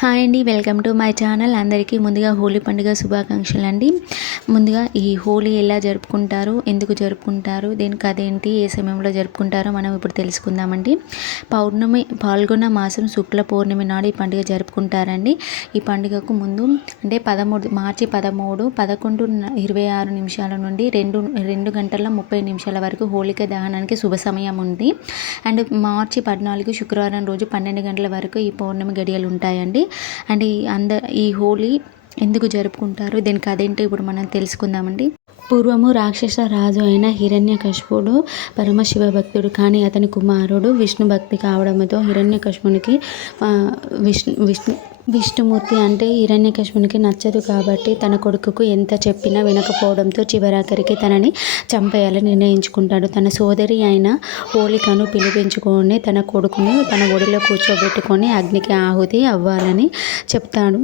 Hi అండి welcome to my channel. అందరికీ ముందుగా హోలీ పండుగ శుభాకాంక్షలు అండి. ముందుగా ఈ హోలీ ఎలా జరుపుకుంటారు ఎందుకు జరుపుకుంటారు దీనికి అదేంటి ఏ సమయంలో జరుపుకుంటారో మనం ఇప్పుడు తెలుసుకుందామండి. పౌర్ణమి పాల్గొన్న మాసం శుక్ల పౌర్ణమి నాడు ఈ పండుగ జరుపుకుంటారండి. ఈ పండుగకు ముందు అంటే పదమూడు మార్చి పదమూడు పదకొండు ఇరవై ఆరు నిమిషాల నుండి రెండు రెండు గంటల ముప్పై నిమిషాల వరకు హోళిక దహనానికి శుభ సమయం ఉంది. అండ్ మార్చి పద్నాలుగు శుక్రవారం రోజు పన్నెండు గంటల వరకు ఈ పౌర్ణమి గడియలు ఉంటాయండి. అండ్ ఈ అంద ఈ హోలీ ఎందుకు జరుపుకుంటారు? దీనికి అదేంటో ఇప్పుడు మనం తెలుసుకుందామండి. పూర్వము రాక్షస రాజు అయిన హిరణ్యకశిపుడు పరమశివ భక్తుడు కానీ అతని కుమారుడు విష్ణు భక్తి కావడంతో హిరణ్యకశిపునికి విష్ణు విష్ణు విష్ణుమూర్తి అంటే హిరణ్యకశిపునికి నచ్చదు కాబట్టి తన కొడుకుకు ఎంత చెప్పినా వినకపోవడంతో చివరాఖరికి తనని చంపేయాలని నిర్ణయించుకుంటాడు. తన సోదరి అయిన హోలికను పిలిపించుకొని తన కొడుకును తన ఒడిలో కూర్చోబెట్టుకొని అగ్నికి ఆహుతి అవ్వాలని చెప్తాడు.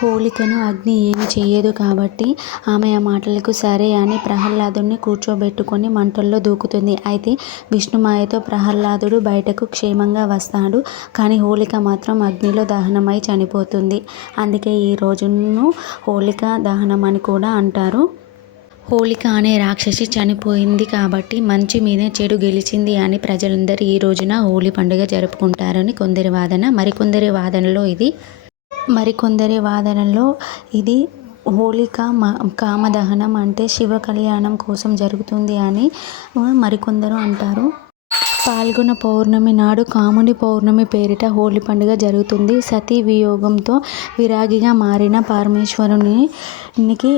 హోలికను అగ్ని ఏమి చేయదు కాబట్టి ఆమె ఆ మాటలకు సరే అని ప్రహ్లాదుని కూర్చోబెట్టుకొని మంటల్లో దూకుతుంది. అయితే విష్ణుమాయతో ప్రహ్లాదుడు బయటకు క్షేమంగా వస్తాడు కానీ హోళిక మాత్రం అగ్నిలో దహనమై చనిపోతుంది. అందుకే ఈ రోజును హోలిక దహనం అని కూడా అంటారు. హోళిక అనే రాక్షసి చనిపోయింది కాబట్టి మంచి మీదే చెడు గెలిచింది అని ప్రజలందరూ ఈ రోజున హోలీ పండుగ జరుపుకుంటారని కొందరి వాదన. మరికొందరి వాదనలో ఇది మరికొందరి వాదనలో ఇది హోళిక కామదహనం అంటే శివ కళ్యాణం కోసం జరుగుతుంది అని మరికొందరు అంటారు. పాల్గొన పౌర్ణమి నాడు కాముని పౌర్ణమి పేరిట హోలీ పండుగ జరుగుతుంది. సతీ వియోగంతో విరాగిగా మారిన పరమేశ్వరునికి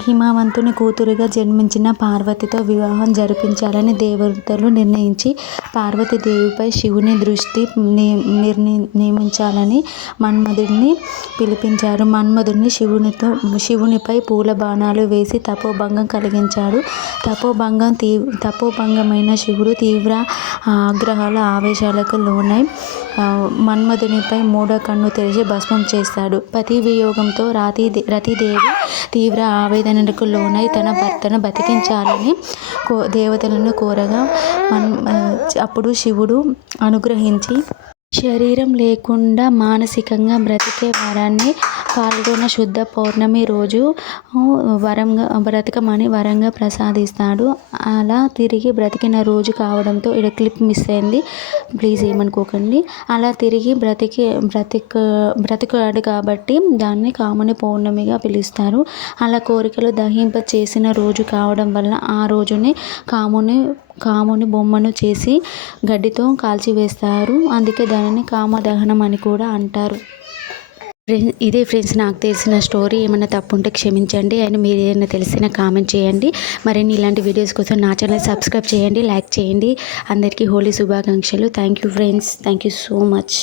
హిమవంతుని కూతురుగా జన్మించిన పార్వతితో వివాహం జరిపించాలని దేవతలు నిర్ణయించి పార్వతీదేవిపై శివుని దృష్టి నియమించాలని మన్మధుడిని పిలిపించారు. మన్మధుడిని శివునితో శివునిపై పూల బాణాలు వేసి తపోభంగం కలిగించాడు. తపోభంగం తీ తపోభంగమైన శివుడు తీవ్ర ఆగ్రహాల ఆవేశాలకు లోనై మన్మధునిపై మూడో కన్ను తెరిచి భస్మం చేస్తాడు. పతి వియోగంతో రాతి రతిదేవి తీవ్ర ఆవేదనకు లోనై తన భర్తను బతికించాలని కో దేవతలను కోరగా మన్ అప్పుడు శివుడు అనుగ్రహించి శరీరం లేకుండా మానసికంగా బ్రతికే వరాన్ని పాల్గొన్న శుద్ధ పౌర్ణమి రోజు వరంగా బ్రతకమని వరంగా ప్రసాదిస్తాడు. అలా తిరిగి బ్రతికిన రోజు కావడంతో ఇక్కడ క్లిప్ మిస్ అయింది. ప్లీజ్ ఏమనుకోకండి. అలా తిరిగి బ్రతికి బ్రతిక బ్రతికాడు కాబట్టి దాన్ని కాముని పౌర్ణమిగా పిలుస్తారు. అలా కోరికలు దహింప చేసిన రోజు కావడం వల్ల ఆ రోజుని కాముని కాముని బొమ్మను చేసి గడ్డితో కాల్చివేస్తారు. అందుకే దానిని కామదహనం అని కూడా అంటారు. ఫ్రెండ్స్ ఇదే ఫ్రెండ్స్ నాకు తెలిసిన స్టోరీ ఏమైనా తప్పు ఉంటే క్షమించండి అండ్ మీరు ఏదైనా తెలిసిన కామెంట్ చేయండి. మరిన్ని ఇలాంటి వీడియోస్ కోసం నా ఛానల్ సబ్స్క్రైబ్ చేయండి లైక్ చేయండి. అందరికీ హోలీ శుభాకాంక్షలు. Thank you friends. Thank you so much.